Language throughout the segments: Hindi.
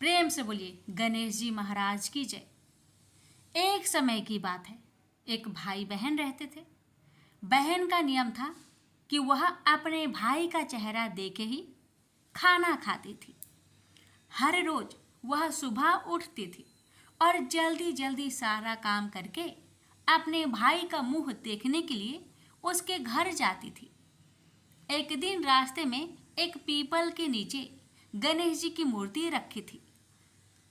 प्रेम से बोलिए गणेश जी महाराज की जय। एक समय की बात है, एक भाई बहन रहते थे। बहन का नियम था कि वह अपने भाई का चेहरा देखे ही खाना खाती थी। हर रोज वह सुबह उठती थी और जल्दी जल्दी सारा काम करके अपने भाई का मुंह देखने के लिए उसके घर जाती थी। एक दिन रास्ते में एक पीपल के नीचे गणेश जी की मूर्ति रखी थी।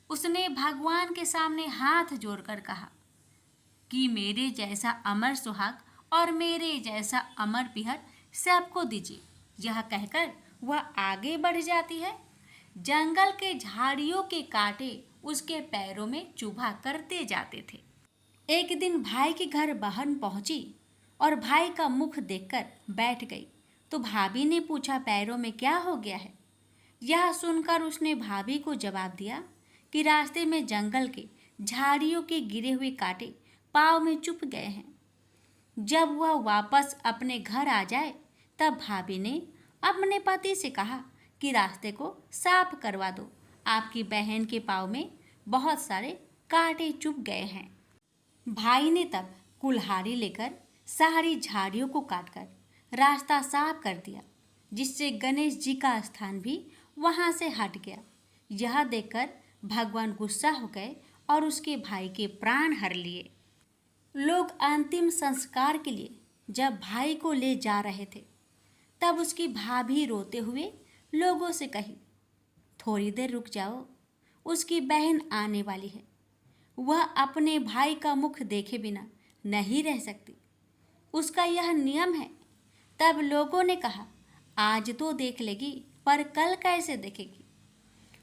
उसने भगवान के सामने हाथ जोड़कर कहा कि मेरे जैसा अमर सुहाग और मेरे जैसा अमर पिहर सबको दीजिए। यह कहकर वह आगे बढ़ जाती है। जंगल के झाड़ियों के कांटे उसके पैरों में चुभा करते जाते थे। एक दिन भाई के घर बहन पहुंची और भाई का मुख देखकर बैठ गई तो भाभी ने पूछा, पैरों में क्या हो गया है? यह सुनकर उसने भाभी को जवाब दिया कि रास्ते में जंगल के झाड़ियों के गिरे हुए कांटे पाँव में चुभ गए हैं। जब वह वापस अपने घर आ जाए तब भाभी ने अपने पति से कहा कि रास्ते को साफ करवा दो, आपकी बहन के पाँव में बहुत सारे कांटे चुभ गए हैं। भाई ने तब कुल्हाड़ी लेकर सारी झाड़ियों को काटकर रास्ता साफ कर दिया, जिससे गणेश जी का स्थान भी वहां से हट गया। यह देखकर भगवान गुस्सा हो गए और उसके भाई के प्राण हर लिए। लोग अंतिम संस्कार के लिए जब भाई को ले जा रहे थे तब उसकी भाभी रोते हुए लोगों से कही, थोड़ी देर रुक जाओ, उसकी बहन आने वाली है, वह अपने भाई का मुख देखे बिना नहीं रह सकती, उसका यह नियम है। तब लोगों ने कहा, आज तो देख लेगी पर कल कैसे देखेगी?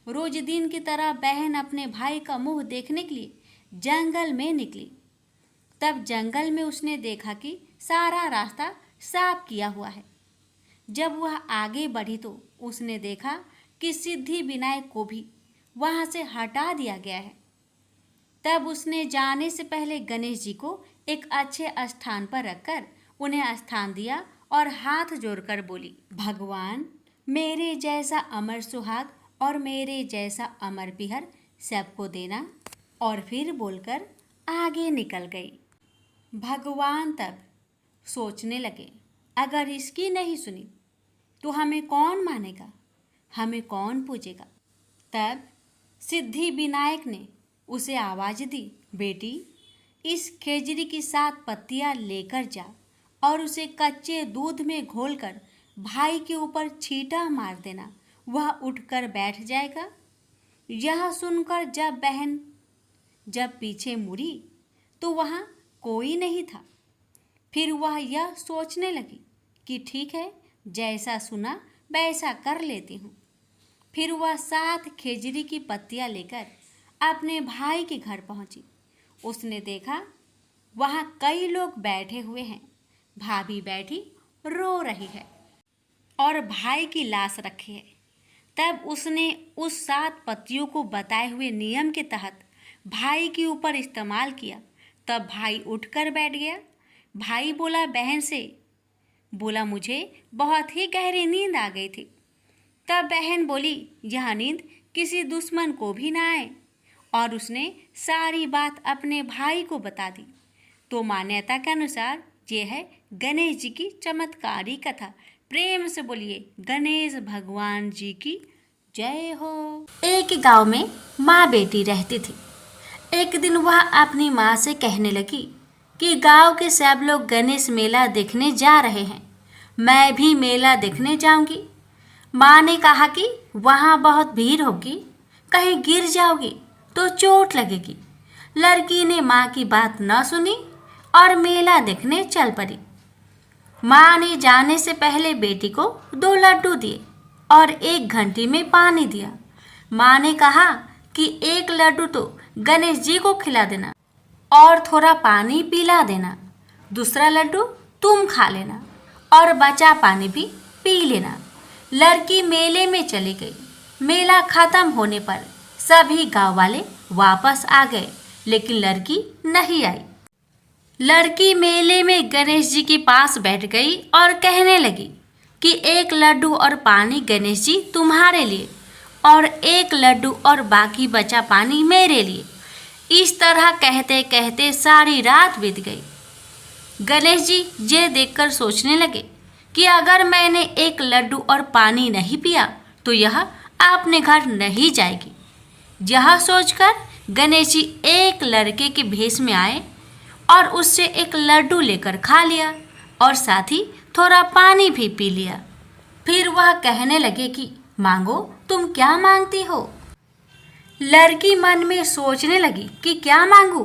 रोज दिन की तरह बहन अपने भाई का मुंह देखने के लिए जंगल में निकली। तब जंगल में उसने देखा कि सारा रास्ता साफ किया हुआ है। जब वह आगे बढ़ी तो उसने देखा कि सिद्धि विनायक को भी वहां से हटा दिया गया है। तब उसने जाने से पहले गणेश जी को एक अच्छे स्थान पर रखकर उन्हें स्थान दिया और हाथ जोड़कर बोली, भगवान मेरे जैसा अमर सुहाग और मेरे जैसा अमर पिहर सबको देना। और फिर बोलकर आगे निकल गई। भगवान तब सोचने लगे, अगर इसकी नहीं सुनी तो हमें कौन मानेगा, हमें कौन पूजेगा? तब सिद्धि विनायक ने उसे आवाज दी, बेटी इस खेजड़ी की 7 पत्तियां लेकर जा और उसे कच्चे दूध में घोलकर भाई के ऊपर छींटा मार देना, वह उठकर बैठ जाएगा। यह सुनकर जब बहन पीछे मुड़ी तो वहाँ कोई नहीं था। फिर वह यह सोचने लगी कि ठीक है, जैसा सुना वैसा कर लेती हूँ। फिर वह 7 खेजड़ी की पत्तियां लेकर अपने भाई के घर पहुँची। उसने देखा वहाँ कई लोग बैठे हुए हैं। भाभी बैठी रो रही है और भाई की लाश रखी है। तब उसने उस 7 पत्तियों को बताए हुए नियम के तहत भाई के ऊपर इस्तेमाल किया। तब भाई उठकर बैठ गया। भाई बोला बहन से, बोला मुझे बहुत ही गहरी नींद आ गई थी। तब बहन बोली, यह नींद किसी दुश्मन को भी ना आए, और उसने सारी बात अपने भाई को बता दी। तो मान्यता के अनुसार ये है गणेश जी की चमत्कारी कथा। प्रेम से बोलिए गणेश भगवान जी की जय हो। एक गांव में माँ बेटी रहती थी। एक दिन वह अपनी माँ से कहने लगी कि गांव के सब लोग गणेश मेला देखने जा रहे हैं, मैं भी मेला देखने जाऊंगी। माँ ने कहा कि वहाँ बहुत भीड़ होगी, कहीं गिर जाओगी तो चोट लगेगी। लड़की ने माँ की बात न सुनी और मेला देखने चल पड़ी। माँ ने जाने से पहले बेटी को 2 लड्डू दिए और 1 घंटी में पानी दिया। माँ ने कहा कि 1 लड्डू तो गणेश जी को खिला देना और थोड़ा पानी पिला देना, दूसरा लड्डू तुम खा लेना और बचा पानी भी पी लेना। लड़की मेले में चली गई। मेला खत्म होने पर सभी गांव वाले वापस आ गए, लेकिन लड़की नहीं आई। लड़की मेले में गणेश जी के पास बैठ गई और कहने लगी कि 1 लड्डू और पानी गणेश जी तुम्हारे लिए और एक लड्डू और बाकी बचा पानी मेरे लिए। इस तरह कहते कहते सारी रात बीत गई। गणेश जी ये देखकर सोचने लगे कि अगर मैंने एक लड्डू और पानी नहीं पिया तो यह अपने घर नहीं जाएगी। यह सोचकर गणेश जी एक लड़के के भेष में आए और उससे एक लड्डू लेकर खा लिया और साथ ही थोड़ा पानी भी पी लिया। फिर वह कहने लगे कि मांगो, तुम क्या मांगती हो? लड़की मन में सोचने लगी कि क्या मांगू,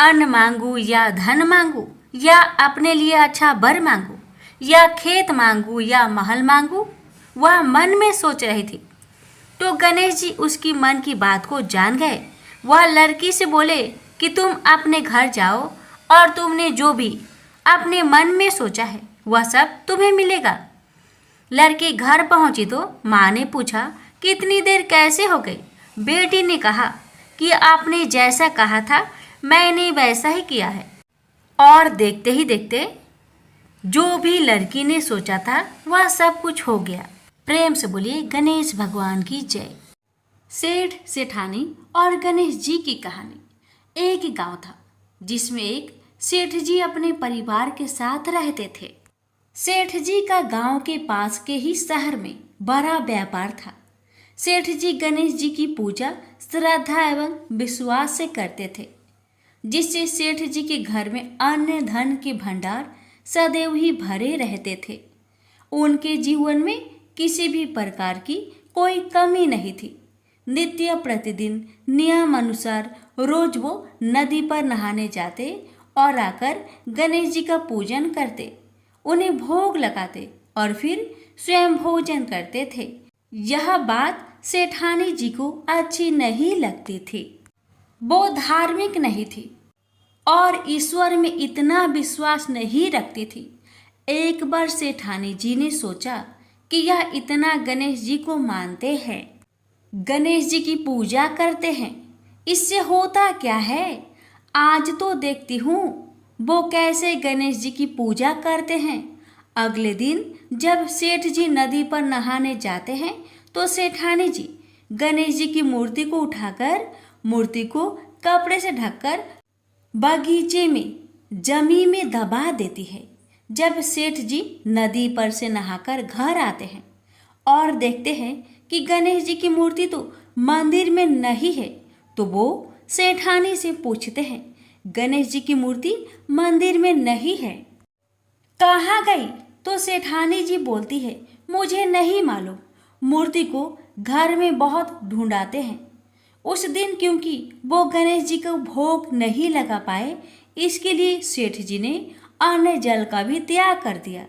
अन्न मांगू या धन मांगू या अपने लिए अच्छा वर मांगू या खेत मांगू या महल मांगू। वह मन में सोच रही थी तो गणेश जी उसकी मन की बात को जान गए। वह लड़की से बोले कि तुम अपने घर जाओ और तुमने जो भी अपने मन में सोचा है वह सब तुम्हें मिलेगा। लड़की घर पहुंची तो माँ ने पूछा कि इतनी देर कैसे हो गई? बेटी ने कहा कि आपने जैसा कहा था मैंने वैसा ही किया है। और देखते ही देखते जो भी लड़की ने सोचा था वह सब कुछ हो गया। प्रेम से बोलिए गणेश भगवान की जय। सेठ सेठानी और गणेश जी की कहानी। एक गांव था जिसमें एक सेठ जी अपने परिवार के साथ रहते थे। सेठ जी का गांव के पास के ही शहर में बड़ा व्यापार था। सेठ जी गणेश जी की पूजा श्रद्धा एवं विश्वास से करते थे, जिससे सेठ जी के घर में अन्न धन के भंडार सदैव ही भरे रहते थे। उनके जीवन में किसी भी प्रकार की कोई कमी नहीं थी। नित्य प्रतिदिन नियम अनुसार रोज वो नदी पर नहाने जाते और आकर गणेश जी का पूजन करते, उन्हें भोग लगाते और फिर स्वयं भोजन करते थे। यह बात सेठानी जी को अच्छी नहीं लगती थी। वो धार्मिक नहीं थी और ईश्वर में इतना विश्वास नहीं रखती थी। एक बार सेठानी जी ने सोचा कि यह इतना गणेश जी को मानते हैं, गणेश जी की पूजा करते हैं, इससे होता क्या है? आज तो देखती हूँ वो कैसे गणेश जी की पूजा करते हैं। अगले दिन जब सेठ जी नदी पर नहाने जाते हैं तो सेठानी जी गणेश जी की मूर्ति को उठाकर मूर्ति को कपड़े से ढककर बगीचे में जमीन में दबा देती है। जब सेठ जी नदी पर से नहाकर घर आते हैं और देखते हैं कि गणेश जी की मूर्ति तो मंदिर में नहीं है, तो वो सेठानी से पूछते हैं, गणेश जी की मूर्ति मंदिर में नहीं है, कहाँ गई? तो सेठानी जी बोलती है, मुझे नहीं मालूम, मूर्ति को घर में बहुत ढूंढाते हैं। उस दिन क्योंकि वो गणेश जी को भोग नहीं लगा पाए, इसके लिए सेठ जी ने अन्न जल का भी त्याग कर दिया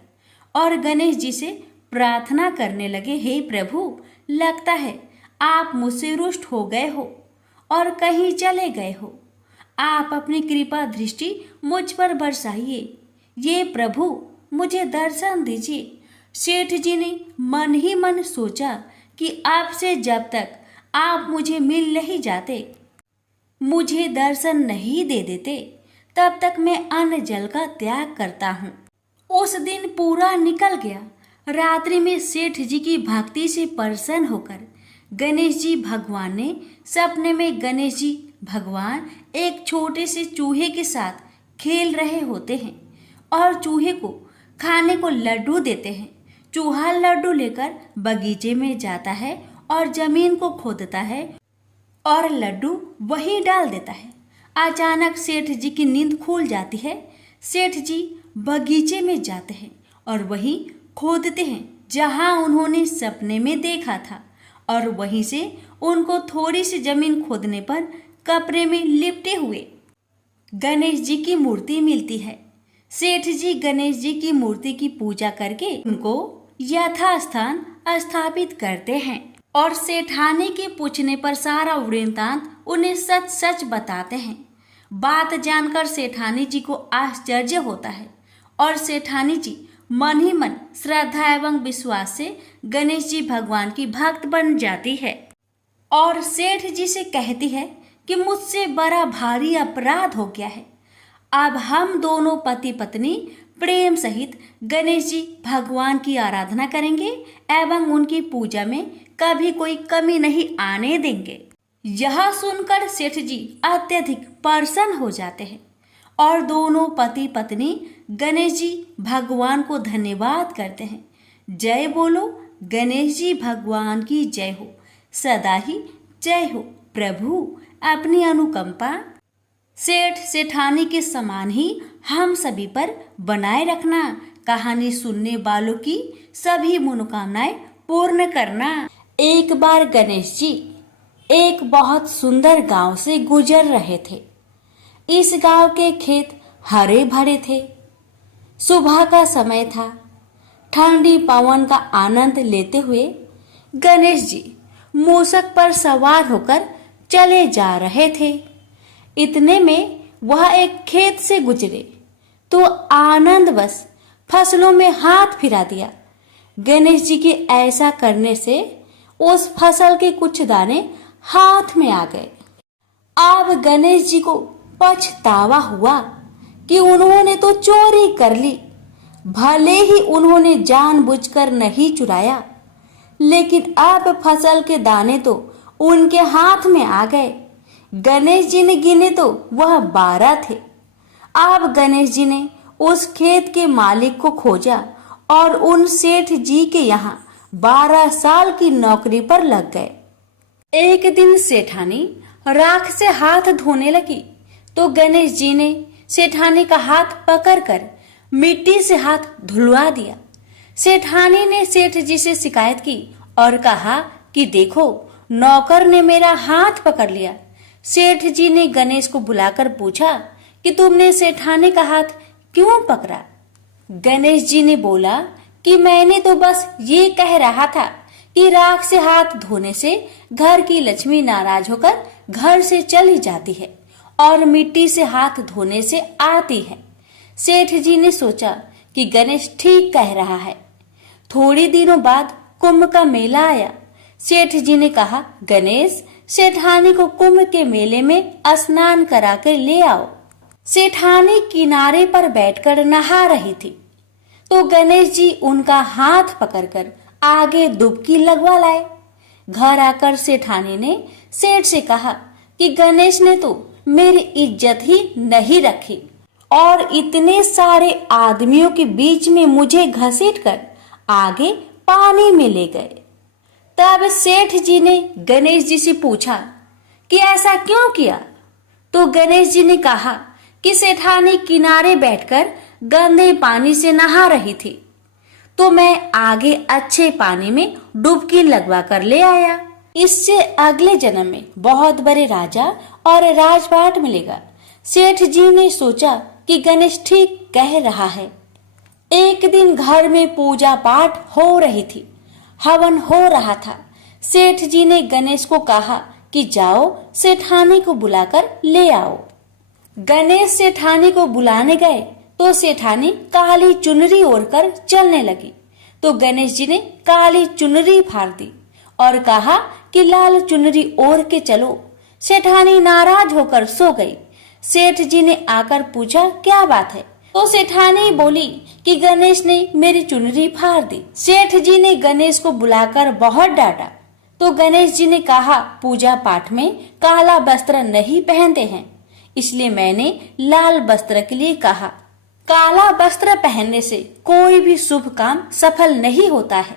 और गणेश जी से प्रार्थना करने लगे, हे प्रभु, लगता है आप मुझसे रुष्ट हो गए हो और कहीं चले गए हो। आप अपनी कृपा दृष्टि मुझ पर बरसाइए। ये प्रभु मुझे दर्शन दीजिए। सेठ जी ने मन ही मन सोचा कि आपसे जब तक आप मुझे मिल नहीं जाते, मुझे दर्शन नहीं दे देते, तब तक मैं अन्न जल का त्याग करता हूँ। उस दिन पूरा निकल गया। रात्रि में सेठ जी की भक्ति से प्रसन्न होकर गणेश जी भगवान ने सपने में गणेश जी भगवान एक छोटे से चूहे के साथ खेल रहे होते हैं और चूहे को खाने को लड्डू देते हैं। चूहा लड्डू लेकर बगीचे में जाता है और जमीन को खोदता है और लड्डू वहीं डाल देता है। अचानक सेठ जी की नींद खुल जाती है। सेठ जी बगीचे में जाते हैं और वहीं खोदते हैं जहां उन्होंने सपने में देखा था, और वहीं से उनको थोड़ी सी जमीन खोदने पर कपड़े में लिपटे हुए गणेश जी की मूर्ति मिलती है। सेठ जी गणेश जी की मूर्ति की पूजा करके उनको यथास्थान स्थापित करते हैं और सेठानी के पूछने पर सारा वृत्तांत उन्हें सच सच बताते हैं। बात जानकर सेठानी जी को आश्चर्य होता है और सेठानी जी मन ही मन श्रद्धा एवं विश्वास से गणेश जी भगवान की भक्त बन जाती है और सेठ जी से कहती है कि मुझसे बड़ा भारी अपराध हो गया है। अब हम दोनों पति पत्नी प्रेम सहित गणेश जी भगवान की आराधना करेंगे एवं उनकी पूजा में कभी कोई कमी नहीं आने देंगे। यह सुनकर सेठ जी अत्यधिक प्रसन्न हो जाते हैं और दोनों पति पत्नी गणेश जी भगवान को धन्यवाद करते हैं। जय बोलो, गणेश जी भगवान की जय हो, सदा ही जय हो। प्रभु अपनी अनुकंपा सेठ सेठानी के समान ही हम सभी पर बनाए रखना। कहानी सुनने वालों की सभी मनोकामनाएं पूर्ण करना। एक बार गणेश जी एक बहुत सुंदर गांव से गुजर रहे थे। इस गांव के खेत हरे भरे थे। सुबह का समय था। ठंडी पवन का आनंद लेते हुए गणेश जी मूषक पर सवार होकर चले जा रहे थे। इतने में वह एक खेत से गुजरे तो आनंदवश फसलों में हाथ फिरा दिया। गणेश जी के ऐसा करने से उस फसल के कुछ दाने हाथ में आ गए। अब गणेश जी को पछतावा हुआ कि उन्होंने तो चोरी कर ली। भले ही उन्होंने जानबूझकर नहीं चुराया, लेकिन अब फसल के दाने तो उनके हाथ में आ गए। गणेश जी ने गिने तो वह 12 थे। अब गणेश जी ने उस खेत के मालिक को खोजा और उन सेठ जी के यहाँ 12 साल की नौकरी पर लग गए। एक दिन सेठानी राख से हाथ धोने लगी तो गणेश जी ने सेठानी का हाथ पकड़कर मिट्टी से हाथ धुलवा दिया। सेठानी ने सेठ जी से शिकायत की और कहा कि देखो, नौकर ने मेरा हाथ पकड़ लिया। सेठ जी ने गणेश को बुलाकर पूछा कि तुमने सेठानी का हाथ क्यों पकड़ा? गणेश जी ने बोला कि मैंने तो बस ये कह रहा था कि राख से हाथ धोने से घर की लक्ष्मी नाराज होकर घर से चली जाती है और मिट्टी से हाथ धोने से आती है। सेठ जी ने सोचा कि गणेश ठीक कह रहा है। थोड़ी दिनों बाद कुंभ का मेला आया। सेठ जी ने कहा, गणेश, सेठानी को कुंभ के मेले में स्नान करा कर ले आओ। सेठानी किनारे पर बैठकर नहा रही थी तो गणेश जी उनका हाथ पकड़कर आगे डुबकी लगवा लाए। घर आकर सेठानी ने सेठ से कहा कि गणेश ने तो मेरी इज्जत ही नहीं रखी और इतने सारे आदमियों के बीच में मुझे घसीटकर आगे पानी में ले गए। तब सेठ जी ने गणेश जी से पूछा कि ऐसा क्यों किया? तो गणेश जी ने कहा कि सेठानी किनारे बैठकर गंदे पानी से नहा रही थी तो मैं आगे अच्छे पानी में डुबकी लगवा कर ले आया। इससे अगले जन्म में बहुत बड़े राजा और राजपाट मिलेगा। सेठ जी ने सोचा कि गणेश ठीक कह रहा है। एक दिन घर में पूजा पाठ हो रही थी, हवन हो रहा था। सेठ जी ने गणेश को कहा कि जाओ सेठानी को बुलाकर ले आओ। गणेश सेठानी को बुलाने गए तो सेठानी काली चुनरी ओढ़कर चलने लगी तो गणेश जी ने काली चुनरी फाड़ दी और कहा कि लाल चुनरी ओढ़ के चलो। सेठानी नाराज होकर सो गई। सेठ जी ने आकर पूछा, क्या बात है? तो सेठानी बोली कि गणेश ने मेरी चुनरी फाड़ दी। सेठ जी ने गणेश को बुलाकर बहुत डांटा तो गणेश जी ने कहा, पूजा पाठ में काला वस्त्र नहीं पहनते हैं, इसलिए मैंने लाल वस्त्र के लिए कहा। काला वस्त्र पहनने से कोई भी शुभ काम सफल नहीं होता है।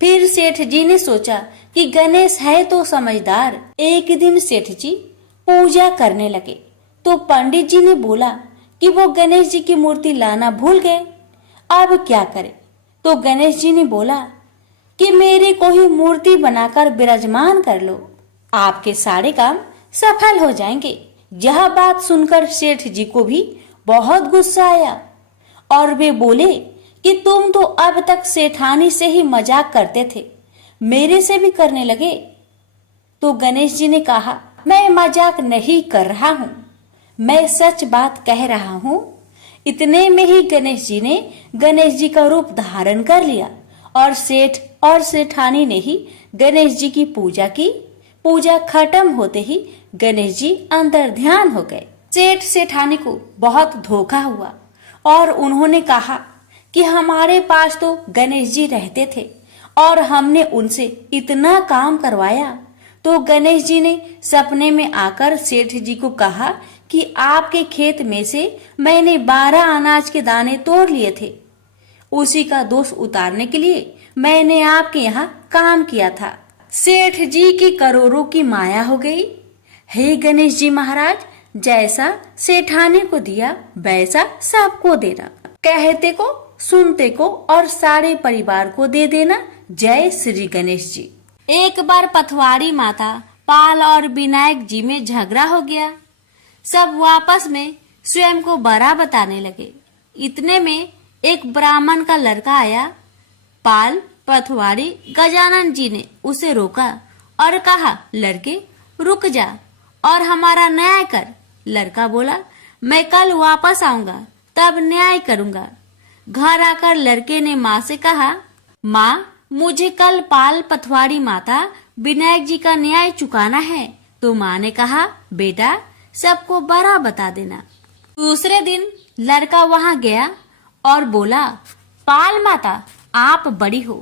फिर सेठ जी ने सोचा कि गणेश है तो समझदार। एक दिन सेठ जी पूजा करने लगे तो पंडित जी ने बोला कि वो गणेश जी की मूर्ति लाना भूल गए, अब क्या करें? तो गणेश जी ने बोला कि मेरे को ही मूर्ति बनाकर विराजमान कर लो, आपके सारे काम सफल हो जाएंगे। यह बात सुनकर सेठ जी को भी बहुत गुस्सा आया और वे बोले कि तुम तो अब तक सेठानी से ही मजाक करते थे, मेरे से भी करने लगे। तो गणेश जी ने कहा, मैं मजाक नहीं कर रहा हूँ, मैं सच बात कह रहा हूँ। इतने में ही गणेश जी ने गणेश जी का रूप धारण कर लिया और सेठ और सेठानी ने ही गणेश जी की पूजा की। पूजा खत्म होते ही गणेश जी अंतर ध्यान हो गए। सेठ सेठानी को बहुत धोखा हुआ और उन्होंने कहा कि हमारे पास तो गणेश जी रहते थे और हमने उनसे इतना काम करवाया। तो गणेश जी ने सपने में आकर सेठ जी को कहा कि आपके खेत में से मैंने 12 अनाज के दाने तोड़ लिए थे, उसी का दोष उतारने के लिए मैंने आपके यहाँ काम किया था। सेठ जी की करोड़ों की माया हो गई। हे गणेश जी महाराज, जैसा सेठानी को दिया वैसा सबको देना, कहते को सुनते को और सारे परिवार को दे देना। जय श्री गणेश जी। एक बार पथवारी माता पाल और विनायक जी में झगड़ा हो गया। सब वापस में स्वयं को बड़ा बताने लगे। इतने में एक ब्राह्मण का लड़का आया। पाल, पथवारी, गजानन जी ने उसे रोका और कहा, लड़के रुक जा और हमारा न्याय कर। लड़का बोला, मैं कल वापस आऊंगा तब न्याय करूंगा। घर आकर लड़के ने माँ से कहा, माँ मुझे कल पाल, पथवारी माता, विनायक जी का न्याय चुकाना है। तो माँ ने कहा, बेटा सबको बड़ा बता देना। दूसरे दिन लड़का वहाँ गया और बोला, पाल माता आप बड़ी हो,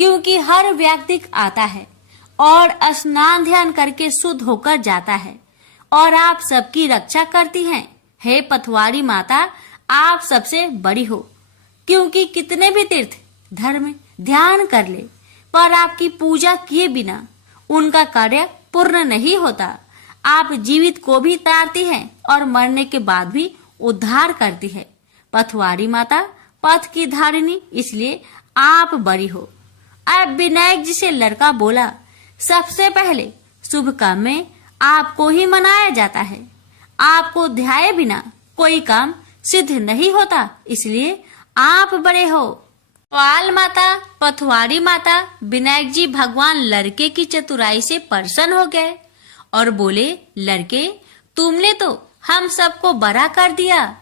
क्योंकि हर व्यक्ति आता है और स्नान ध्यान करके शुद्ध होकर जाता है और आप सबकी रक्षा करती हैं। हे पथवारी माता आप सबसे बड़ी हो, क्योंकि कितने भी तीर्थ धर्म ध्यान कर ले पर आपकी पूजा किए बिना उनका कार्य पूर्ण नहीं होता। आप जीवित को भी तारती हैं और मरने के बाद भी उद्धार करती है। पथवारी माता पथ की धारिणी, इसलिए आप बड़ी हो। अब विनायक जी से लड़का बोला, सबसे पहले शुभ काम में आपको ही मनाया जाता है। आपको ध्याये बिना कोई काम सिद्ध नहीं होता, इसलिए आप बड़े हो। पाल माता, पथवारी माता, विनायक जी भगवान लड़के की चतुराई से प्रसन्न हो गए और बोले, लड़के तुमने तो हम सबको बड़ा कर दिया,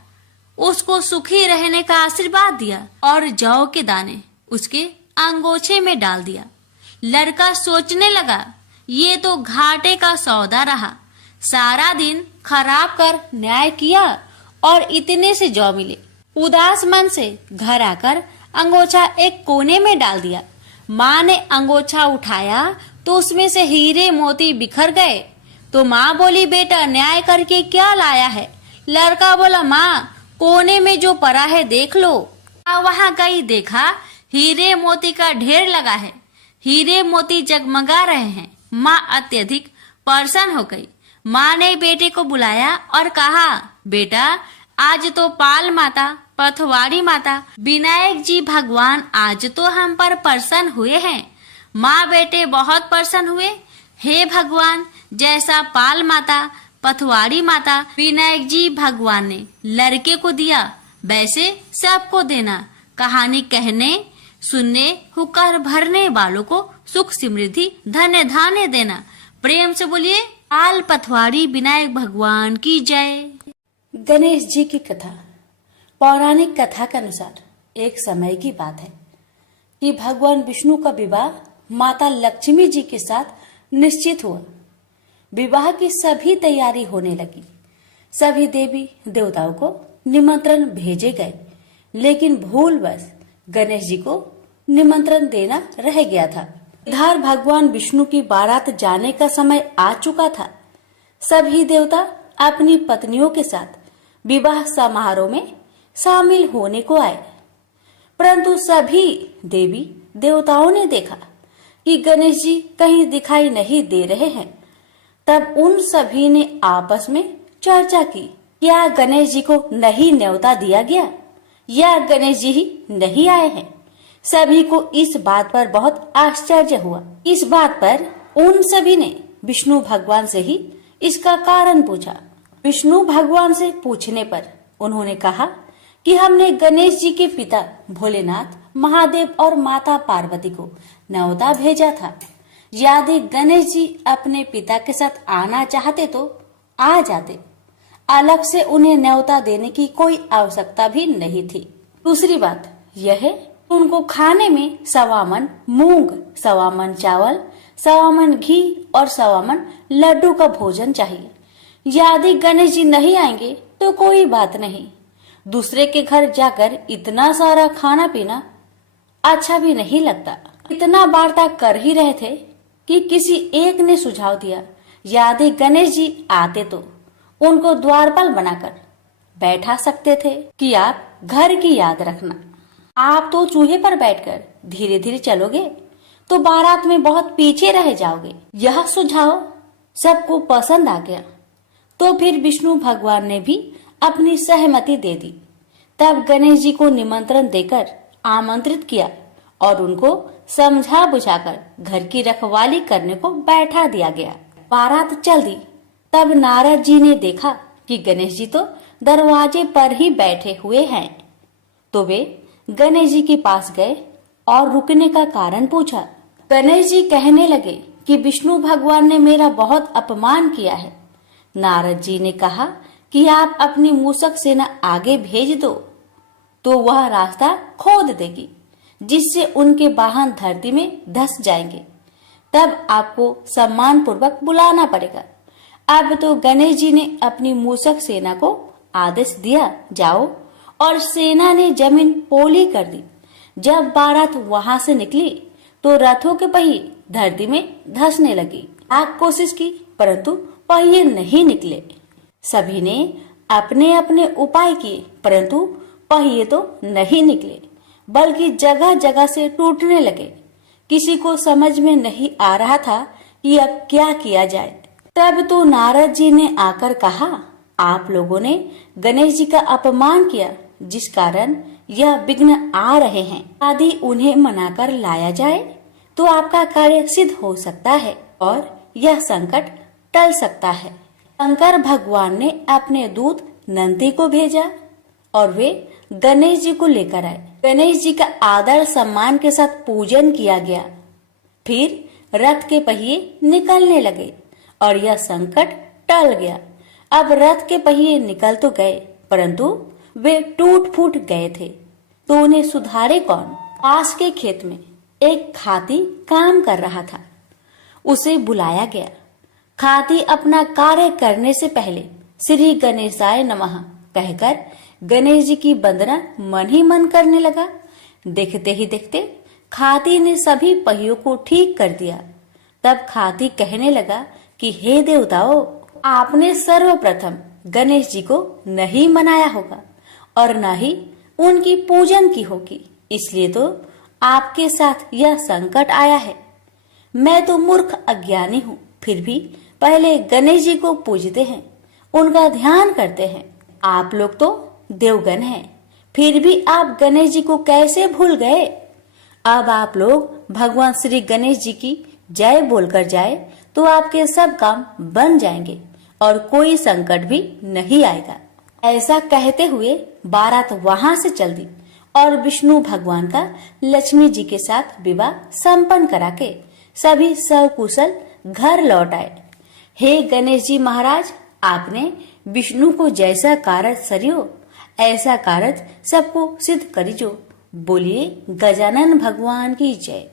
उसको सुखी रहने का आशीर्वाद दिया और जौ के दाने उसके अंगोछे में डाल दिया। लड़का सोचने लगा, ये तो घाटे का सौदा रहा। सारा दिन खराब कर न्याय किया और इतने से जौ मिले। उदास मन से घर आकर अंगोछा एक कोने में डाल दिया। माँ ने अंगोछा उठाया तो उसमें से हीरे मोती बिखर गए। तो माँ बोली, बेटा न्याय करके क्या लाया है? लड़का बोला, माँ कोने में जो पड़ा है देख लो। वहाँ गई, देखा हीरे मोती का ढेर लगा है, हीरे मोती जगमगा रहे हैं। माँ अत्यधिक प्रसन्न हो गई। माँ ने बेटे को बुलाया और कहा, बेटा आज तो पाल माता, पथवारी माता, विनायक जी भगवान आज तो हम पर प्रसन्न हुए हैं। माँ बेटे बहुत प्रसन्न हुए। हे भगवान, जैसा पाल माता, पथवारी माता, विनायक जी भगवान ने लड़के को दिया वैसे सबको देना। कहानी कहने सुनने हुक्कर भरने वालों को सुख समृद्धि धन्य धान्य देना। प्रेम से बोलिए पाल, पथवारी, विनायक भगवान की जय। गणेश जी की कथा। पौराणिक कथा के अनुसार एक समय की बात है कि भगवान विष्णु का विवाह माता लक्ष्मी जी के साथ निश्चित हुआ। विवाह की सभी तैयारी होने लगी। सभी देवी देवताओं को निमंत्रण भेजे गए, लेकिन भूलवश गणेश जी को निमंत्रण देना रह गया था। इधर भगवान विष्णु की बारात जाने का समय आ चुका था। सभी देवता अपनी पत्नियों के साथ विवाह समारोह में शामिल होने को आए, परंतु सभी देवी देवताओं ने देखा कि गणेश जी कहीं दिखाई नहीं दे रहे हैं। तब उन सभी ने आपस में चर्चा की, क्या गणेश जी को नहीं न्योता दिया गया या गणेश जी ही नहीं आए हैं। सभी को इस बात पर बहुत आश्चर्य हुआ। इस बात पर उन सभी ने विष्णु भगवान से ही इसका कारण पूछा। विष्णु भगवान से पूछने पर उन्होंने कहा कि हमने गणेश जी के पिता भोलेनाथ, महादेव और माता पार्वती को न्योता भेजा था। यदि गणेश जी अपने पिता के साथ आना चाहते तो आ जाते, अलग से उन्हें न्योता देने की कोई आवश्यकता भी नहीं थी। दूसरी बात यह है, उनको खाने में 1.25 मन मूंग, 1.25 मन चावल, 1.25 मन घी और 1.25 मन लड्डू का भोजन चाहिए। यदि गणेश जी नहीं आएंगे तो कोई बात नहीं, दूसरे के घर जाकर इतना सारा खाना पीना अच्छा भी नहीं लगता। इतना वार्ता कर ही रहे थे कि किसी एक ने सुझाव दिया, यदि गणेश जी आते तो उनको द्वारपाल बनाकर बैठा सकते थे कि आप घर की याद रखना। आप तो चूहे पर बैठकर धीरे धीरे चलोगे तो बारात में बहुत पीछे रह जाओगे। यह सुझाव सबको पसंद आ गया तो फिर विष्णु भगवान ने भी अपनी सहमति दे दी। तब गणेश जी को निमंत्रण देकर आमंत्रित किया और उनको समझा बुझाकर घर की रखवाली करने को बैठा दिया गया। बारात चल दी। तब नारद जी ने देखा कि गणेश जी तो दरवाजे पर ही बैठे हुए हैं, तो वे गणेश जी के पास गए और रुकने का कारण पूछा। गणेश जी कहने लगे कि विष्णु भगवान ने मेरा बहुत अपमान किया है। नारद जी ने कहा कि आप अपनी मूषक सेना आगे भेज दो तो वह रास्ता खोद देगी, जिससे उनके वाहन धरती में धंस जाएंगे। तब आपको सम्मान पूर्वक बुलाना पड़ेगा। अब तो गणेश जी ने अपनी मूषक सेना को आदेश दिया, जाओ, और सेना ने जमीन पोली कर दी। जब बारात वहां से निकली तो रथों के पहिए धरती में धंसने लगी। लाख कोशिश की परंतु पहिए नहीं निकले। सभी ने अपने अपने उपाय किए परंतु पहिए तो नहीं निकले, बल्कि जगह जगह से टूटने लगे। किसी को समझ में नहीं आ रहा था कि अब क्या किया जाए। तब तो नारद जी ने आकर कहा, आप लोगों ने गणेश जी का अपमान किया, जिस कारण यह विघ्न आ रहे हैं। यदि उन्हें मनाकर लाया जाए तो आपका कार्य सिद्ध हो सकता है और यह संकट टल सकता है। शंकर भगवान ने अपने दूत नंदी को भेजा और वे गणेश जी को लेकर आए। गणेश जी का आदर सम्मान के साथ पूजन किया गया। फिर रथ के पहिए निकलने लगे और यह संकट टल गया। अब रथ के पहिए निकल तो गए परंतु वे टूट फूट गए थे, तो उन्हें सुधारे कौन। पास के खेत में एक खाती काम कर रहा था। उसे बुलाया गया। खाती अपना कार्य करने से पहले श्री गणेशाय नमः कहकर गणेश जी की वंदना मन ही मन करने लगा। देखते ही देखते खाती ने सभी पहियों को ठीक कर दिया। तब खाती कहने लगा कि हे देवताओं, आपने सर्वप्रथम गणेश जी को नहीं मनाया होगा और न ही उनकी पूजन की होगी, इसलिए तो आपके साथ यह संकट आया है। मैं तो मूर्ख अज्ञानी हूँ, फिर भी पहले गणेश जी को पूजते हैं, उनका ध्यान करते हैं। आप लोग तो देवगण हैं, फिर भी आप गणेश जी को कैसे भूल गए। अब आप लोग भगवान श्री गणेश जी की जय बोलकर जाए तो आपके सब काम बन जाएंगे और कोई संकट भी नहीं आएगा। ऐसा कहते हुए बारात वहां से चल दी और विष्णु भगवान का लक्ष्मी जी के साथ विवाह संपन्न करा के सभी सकुशल घर लौट आए। हे गणेश जी महाराज, आपने विष्णु को जैसा कार्य सरियो ऐसा कार्य सबको सिद्ध करिजो। बोलिए गजानन भगवान की जय।